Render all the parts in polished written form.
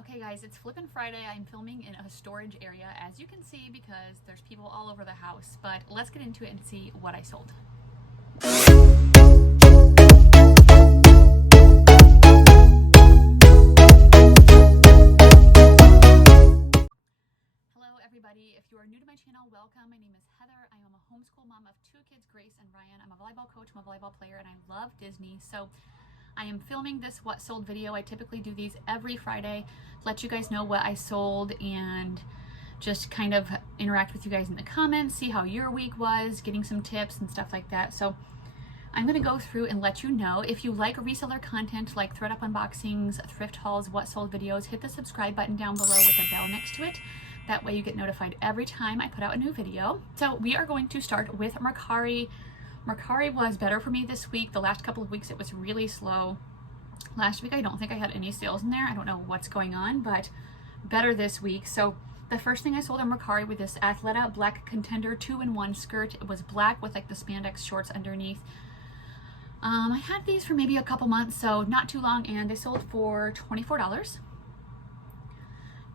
Okay guys, it's Flippin Friday. I'm filming in a storage area, as you can see, because there's people all over the house, but let's get into it and see what I sold. Hello everybody, if you are new to my channel, welcome. My name is Heather. I am a homeschool mom of two kids, Grace and Ryan. I'm a volleyball coach, I'm a volleyball player, and I love Disney. So I am filming this what sold video. I typically do these every Friday to let you guys know what I sold and just kind of interact with you guys in the comments, see how your week was, getting some tips and stuff like that. So I'm going to go through and let you know. If you like reseller content like thread up unboxings, thrift hauls, what sold videos, hit the subscribe button down below with a bell next to it. That way you get notified every time I put out a new video. So we are going to start with Mercari. Mercari was better for me this week. The last couple of weeks it was really slow. Last week I don't think I had any sales in there. I don't know what's going on, but better this week. So the first thing I sold on Mercari was this Athleta Black Contender 2-in-1 skirt. It was black with like the spandex shorts underneath. I had these for maybe a couple months, so not too long, and they sold for $24.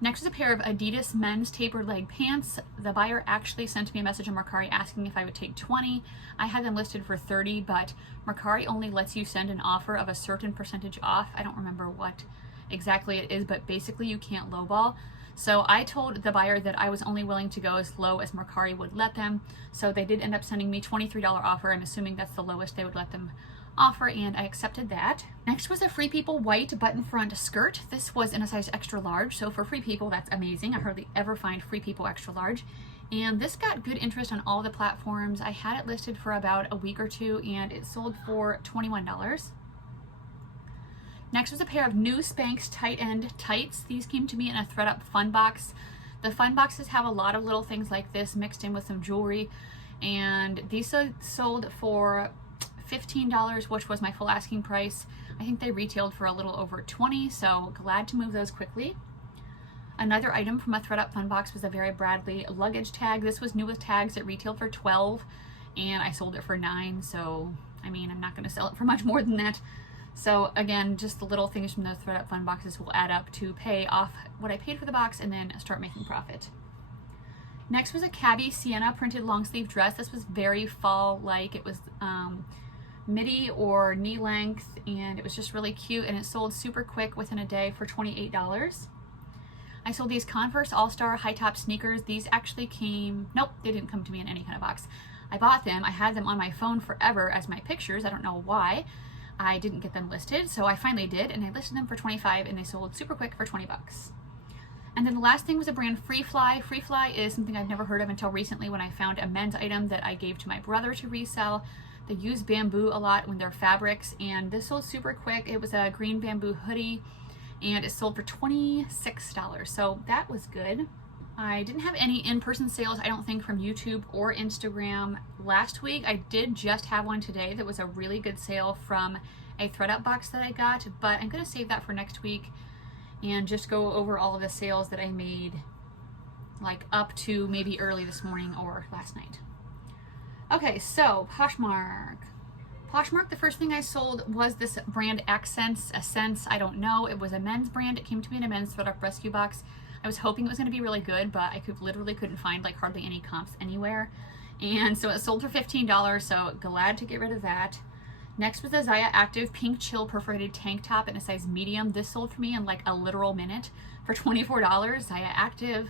Next is a pair of Adidas men's tapered leg pants. The buyer actually sent me a message on Mercari asking if I would take 20. I had them listed for 30, but Mercari only lets you send an offer of a certain percentage off. I don't remember what exactly it is, but basically you can't lowball. So I told the buyer that I was only willing to go as low as Mercari would let them. So they did end up sending me $23 offer. I'm assuming that's the lowest they would let them offer, and I accepted that. Next was a Free People white button front skirt. This was in a size extra large, so for Free People that's amazing. I hardly ever find Free People extra large, and this got good interest on all the platforms. I had it listed for about a week or two and it sold for $21. Next was a pair of new Spanx tight end tights. These came to me in a thread up fun box. The fun boxes have a lot of little things like this mixed in with some jewelry, and these sold for $15, which was my full asking price. I think they retailed for a little over $20, so glad to move those quickly. Another item from a thread up fun box was a Vera Bradley luggage tag. This was new with tags. It retailed for $12 and I sold it for $9, so I mean, I'm not going to sell it for much more than that. So again, just the little things from those thread up fun boxes will add up to pay off what I paid for the box and then start making profit. Next was a Cabby Sienna printed long sleeve dress. This was very fall like. It was midi or knee length, and it was just really cute, and it sold super quick within a day for $28. I sold these Converse All-Star high top sneakers. These actually came, nope, they didn't come to me in any kind of box. I bought them. I had them on my phone forever as my pictures. I don't know why I didn't get them listed, so I finally did, and I listed them for $25, and they sold super quick for $20. And then the last thing was a brand Free Fly. Free Fly is something I've never heard of until recently when I found a men's item that I gave to my brother to resell. They use bamboo a lot when they're fabrics, and this sold super quick. It was a green bamboo hoodie, and it sold for $26, so that was good. I didn't have any in-person sales, I don't think, from YouTube or Instagram last week. I did just have one today that was a really good sale from a thread up box that I got, but I'm going to save that for next week and just go over all of the sales that I made like up to maybe early this morning or last night. Okay, so Poshmark. Poshmark, the first thing I sold was this brand Accents, Essence, I don't know. It was a men's brand. It came to me in a men's thread up rescue box. I was hoping it was going to be really good, but I literally couldn't find like hardly any comps anywhere. And so it sold for $15, so glad to get rid of that. Next was the Zaya Active Pink Chill Perforated Tank Top in a size medium. This sold for me in like a literal minute for $24. Zaya Active,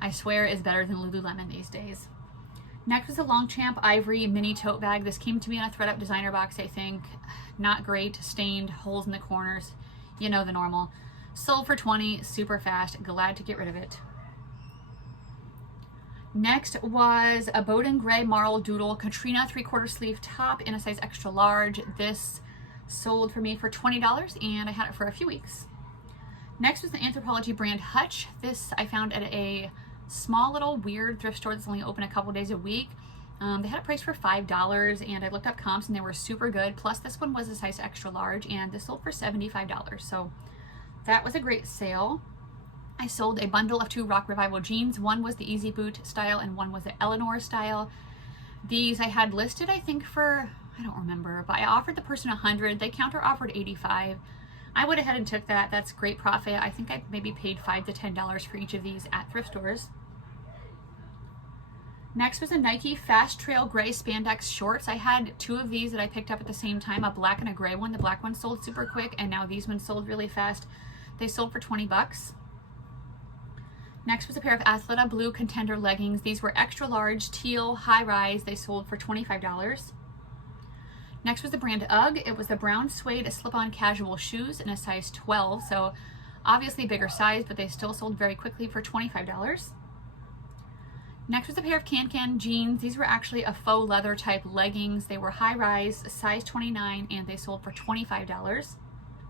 I swear, is better than Lululemon these days. Next was a Longchamp Ivory mini tote bag. This came to me in a thread up designer box, I think. Not great, stained, holes in the corners, you know, the normal. Sold for $20, super fast, glad to get rid of it. Next was a Bowden Gray Marl Doodle Katrina 3/4 sleeve top in a size extra large. This sold for me for $20, and I had it for a few weeks. Next was the Anthropologie brand Hutch. This I found at a small little weird thrift store that's only open a couple days a week. They had it priced for $5, and I looked up comps and they were super good. Plus this one was a size extra large, and this sold for $75. So that was a great sale. I sold a bundle of 2 Rock Revival jeans. One was the Easy Boot style and one was the Eleanor style. These I had listed, I think, for, I don't remember, but I offered the person 100. They counter offered 85. I went ahead and took that. That's great profit. I think I maybe paid $5 to $10 for each of these at thrift stores. Next was a Nike Fast Trail Gray Spandex Shorts. I had two of these that I picked up at the same time, a black and a gray one. The black one sold super quick, and now these ones sold really fast. They sold for 20 bucks. Next was a pair of Athleta Blue Contender leggings. These were extra large, teal, high rise. They sold for $25. Next was the brand UGG. It was the brown suede slip-on casual shoes in a size 12, so obviously bigger size, but they still sold very quickly for $25. Next was a pair of Can jeans. These were actually a faux leather type leggings. They were high rise, size 29, and they sold for $25.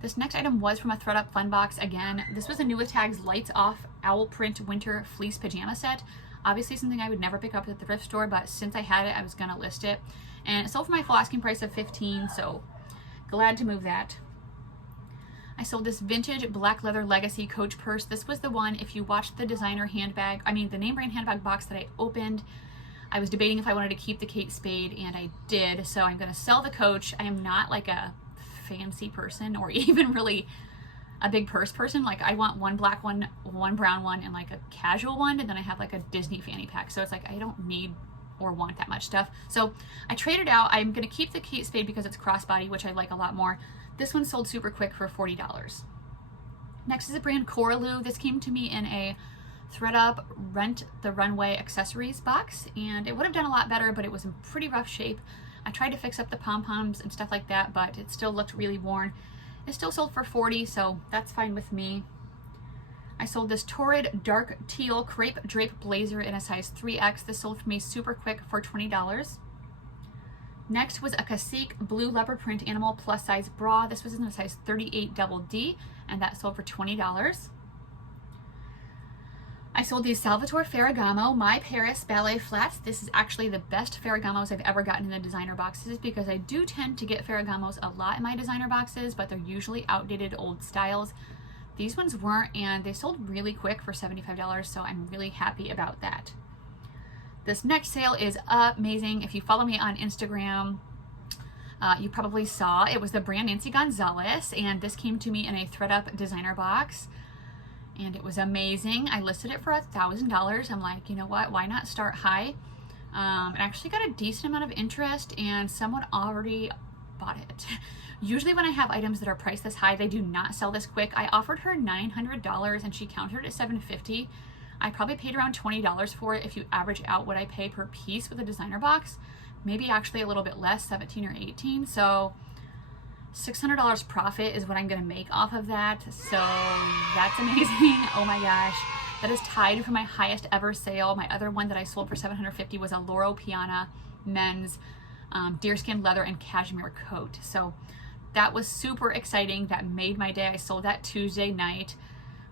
This next item was from a ThredUp Fun Box again. This was a New with Tags Lights Off Owl Print Winter Fleece Pajama Set. Obviously something I would never pick up at the thrift store, but since I had it, I was gonna list it. And it sold for my full asking price of $15, so glad to move that. I sold this vintage black leather Legacy Coach purse. This was the one, if you watched the designer handbag, the name brand handbag box that I opened, I was debating if I wanted to keep the Kate Spade, and I did, so I'm gonna sell the Coach. I am not like a fancy person or even really a big purse person. Like I want one black one, one brown one, and like a casual one, and then I have like a Disney fanny pack. So it's like I don't need or want that much stuff. So I traded out. I'm gonna keep the Kate Spade because it's crossbody, which I like a lot more. This one sold super quick for $40. Next is a brand Coraloo. This came to me in a ThredUp Rent the Runway accessories box, and it would have done a lot better, but it was in pretty rough shape. I tried to fix up the pom-poms and stuff like that, but it still looked really worn. It still sold for $40, so that's fine with me. I sold this Torrid dark teal crepe drape blazer in a size 3X. This sold for me super quick for $20. Next was a Cacique blue leopard print animal plus size bra. This was in a size 38 double D, and that sold for $20. I sold these Salvatore Ferragamo My Paris Ballet Flats. This is actually the best Ferragamos I've ever gotten in the designer boxes, because I do tend to get Ferragamos a lot in my designer boxes, but they're usually outdated old styles. These ones weren't, and they sold really quick for $75, so I'm really happy about that. This next sale is amazing. If you follow me on Instagram, you probably saw it was the brand Nancy Gonzalez, and this came to me in a ThredUp designer box, and it was amazing. I listed it for $1,000. I'm like, you know what, why not start high? It actually got a decent amount of interest, and someone already bought it. Usually when I have items that are priced this high, they do not sell this quick. I offered her $900 and she countered at $750. I probably paid around $20 for it if you average out what I pay per piece with a designer box. Maybe actually a little bit less, 17 or 18. So $600 profit is what I'm gonna make off of that. So that's amazing. Oh my gosh. That is tied for my highest ever sale. My other one that I sold for $750 was a Loro Piana men's deerskin leather and cashmere coat. So that was super exciting. That made my day. I sold that Tuesday night,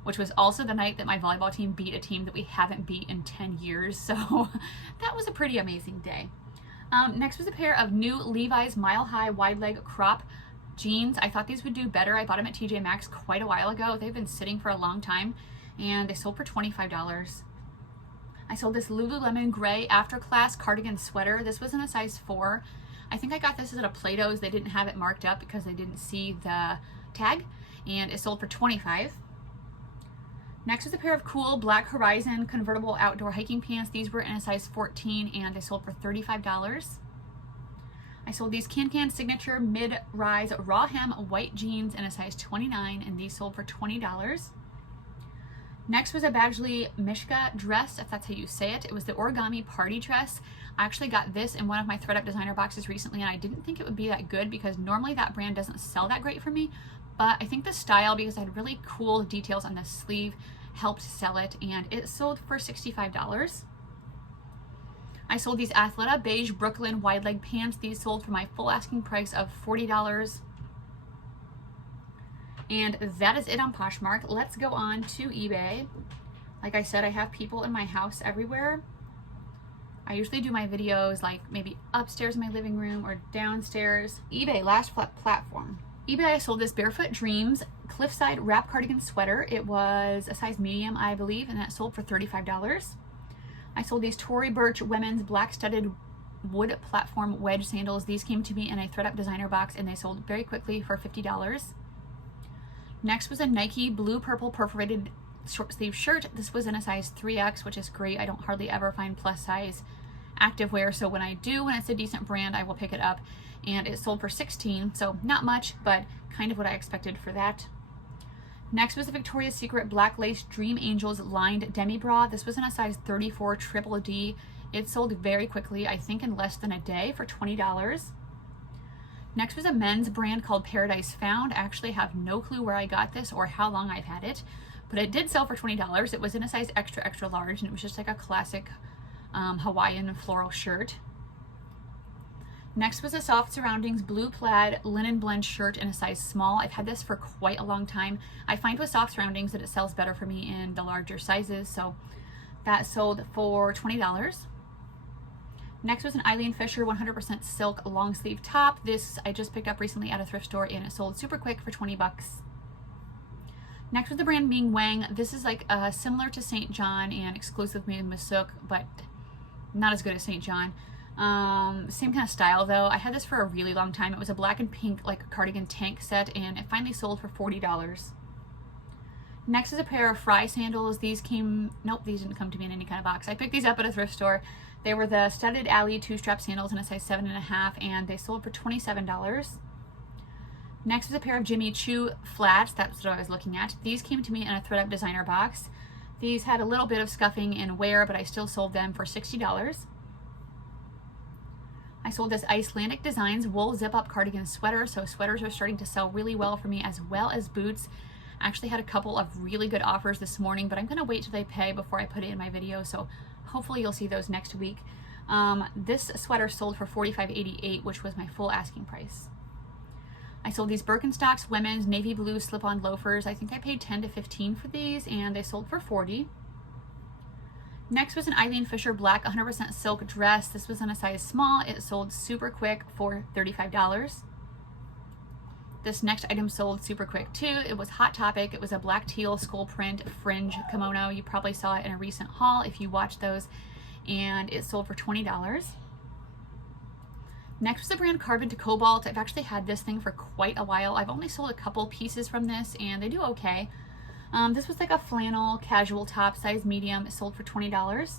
which was also the night that my volleyball team beat a team that we haven't beat in 10 years. So that was a pretty amazing day. Next was a pair of new Levi's Mile High wide leg crop jeans. I thought these would do better. I bought them at TJ Maxx quite a while ago. They've been sitting for a long time, and they sold for $25. I sold this Lululemon gray after class cardigan sweater. This was in a size 4. I think I got this at a Plato's. They didn't have it marked up because they didn't see the tag, and it sold for $25. Next was a pair of cool Black Horizon convertible outdoor hiking pants. These were in a size 14, and they sold for $35. I sold these Can Signature mid-rise raw hem white jeans in a size 29, and these sold for $20. Next was a Badgley Mishka dress, if that's how you say it. It was the origami party dress. I actually got this in one of my ThredUp designer boxes recently, and I didn't think it would be that good because normally that brand doesn't sell that great for me, but I think the style, because I had really cool details on the sleeve, helped sell it, and it sold for $65. I sold these Athleta beige Brooklyn wide leg pants. These sold for my full asking price of $40. And that is it on Poshmark. Let's go on to eBay. Like I said, I have people in my house everywhere. I usually do my videos like maybe upstairs in my living room or downstairs. eBay, last platform. eBay, I sold this Barefoot Dreams Cliffside wrap cardigan sweater. It was a size medium, I believe, and that sold for $35. I sold these Tory Burch women's black studded wood platform wedge sandals. These came to me in a ThredUp designer box, and they sold very quickly for $50. Next was a Nike blue purple perforated short sleeve shirt. This was in a size 3X, which is great. I don't hardly ever find plus size activewear, so when I do, when it's a decent brand, I will pick it up. And it sold for $16, so not much, but kind of what I expected for that. Next was a Victoria's Secret black lace Dream Angels lined demi bra. This was in a size 34 triple D. It sold very quickly, I think in less than a day, for $20. Next was a men's brand called Paradise Found. I actually have no clue where I got this or how long I've had it, but it did sell for $20. It was in a size extra, extra large, and it was just like a classic Hawaiian floral shirt. Next was a Soft Surroundings blue plaid linen blend shirt in a size small. I've had this for quite a long time. I find with Soft Surroundings that it sells better for me in the larger sizes, so that sold for $20. Next was an Eileen Fisher 100% silk long sleeve top. This I just picked up recently at a thrift store and it sold super quick for 20 bucks. Next was the brand Ming Wang. This is like similar to St. John and exclusive made with Masuk, but not as good as St. John. Same kind of style though. I had this for a really long time. It was a black and pink like cardigan tank set, and it finally sold for $40. Next is a pair of Fry sandals. These didn't come to me in any kind of box. I picked these up at a thrift store. They were the studded alley 2-strap sandals in a size 7.5, and they sold for $27. Next was a pair of Jimmy Choo flats. That's what I was looking at. These came to me in a ThredUp designer box. These had a little bit of scuffing and wear, but I still sold them for $60. I sold this Icelandic Designs wool zip-up cardigan sweater, so sweaters are starting to sell really well for me, as well as boots. I actually had a couple of really good offers this morning, but I'm going to wait till they pay before I put it in my video, so hopefully you'll see those next week. This sweater sold for $45.88, which was my full asking price. I sold these Birkenstocks women's navy blue slip-on loafers. I think I paid $10 to $15 for these, and they sold for $40. Next was an Eileen Fisher black 100% silk dress. This was in a size small. It sold super quick for $35. This next item sold super quick too. It was Hot Topic. It was a black teal skull print fringe kimono. You probably saw it in a recent haul if you watched those, and it sold for $20. Next was the brand Carbon to Cobalt. I've actually had this thing for quite a while. I've only sold a couple pieces from this, and they do okay. This was like a flannel casual top, size medium. It sold for $20.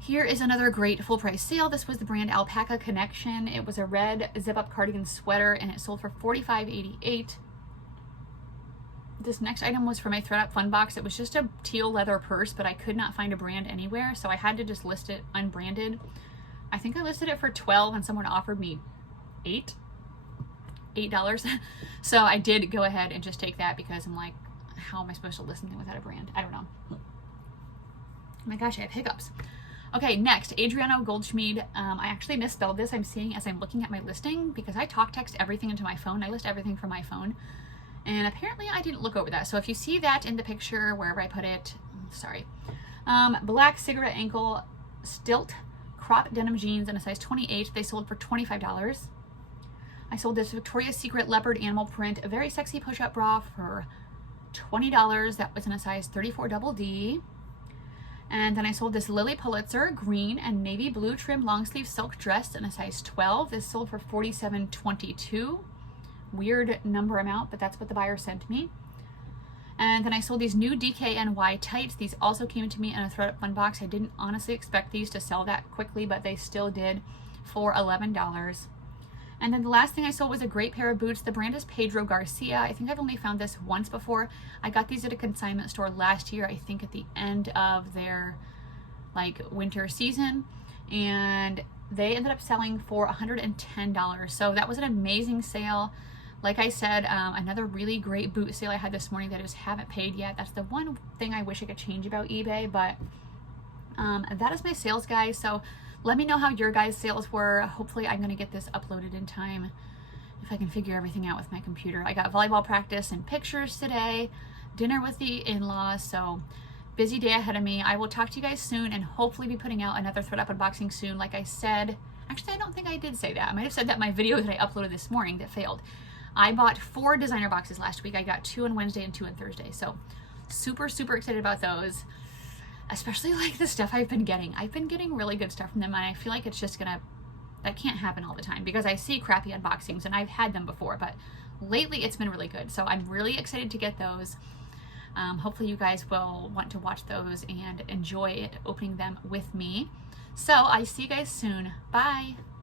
Here is another great full price sale. This was the brand Alpaca Connection. It was a red zip-up cardigan sweater, and it sold for $45.88. This next item was from a ThredUp fun box. It was just a teal leather purse, but I could not find a brand anywhere, so I had to just list it unbranded. I think I listed it for $12 and someone offered me $8. So I did go ahead and just take that, because I'm like, how am I supposed to list something without a brand? I don't know. Oh my gosh, I have hiccups. Okay, next, Adriano Goldschmied. I actually misspelled this. I'm seeing as I'm looking at my listing, because I talk text everything into my phone. I list everything from my phone, and apparently I didn't look over that. So if you see that in the picture, wherever I put it, sorry. Black cigarette ankle stilt crop denim jeans in a size 28. They sold for $25. I sold this Victoria's Secret leopard animal print, a very sexy push-up bra for $20. That was in a size 34 double D. And then I sold this Lily Pulitzer green and navy blue trim long sleeve silk dress in a size 12. This sold for $47.22. Weird number amount, but that's what the buyer sent me. And then I sold these new DKNY tights. These also came to me in a ThredUp fun box. I didn't honestly expect these to sell that quickly, but they still did, for $11. And then the last thing I sold was a great pair of boots. The brand is Pedro Garcia. I think I've only found this once before. I got these at a consignment store last year, I think at the end of their like winter season, and they ended up selling for $110. So that was an amazing sale. Like I said, another really great boot sale I had this morning that I just haven't paid yet. That's the one thing I wish I could change about eBay, but that is my sales, guys. So let me know how your guys' sales were. Hopefully I'm going to get this uploaded in time if I can figure everything out with my computer. I got volleyball practice and pictures today, dinner with the in-laws, so busy day ahead of me. I will talk to you guys soon and hopefully be putting out another ThredUp unboxing soon. Like I said, actually I don't think I did say that. I might have said that in my video that I uploaded this morning that failed. I bought 4 designer boxes last week. I got 2 on Wednesday and 2 on Thursday. So super, super excited about those. Especially like the stuff I've been getting. I've been getting really good stuff from them, and I feel like it's just gonna, that can't happen all the time because I see crappy unboxings and I've had them before, but lately it's been really good. So I'm really excited to get those. Hopefully you guys will want to watch those and enjoy it, opening them with me. So I see you guys soon. Bye.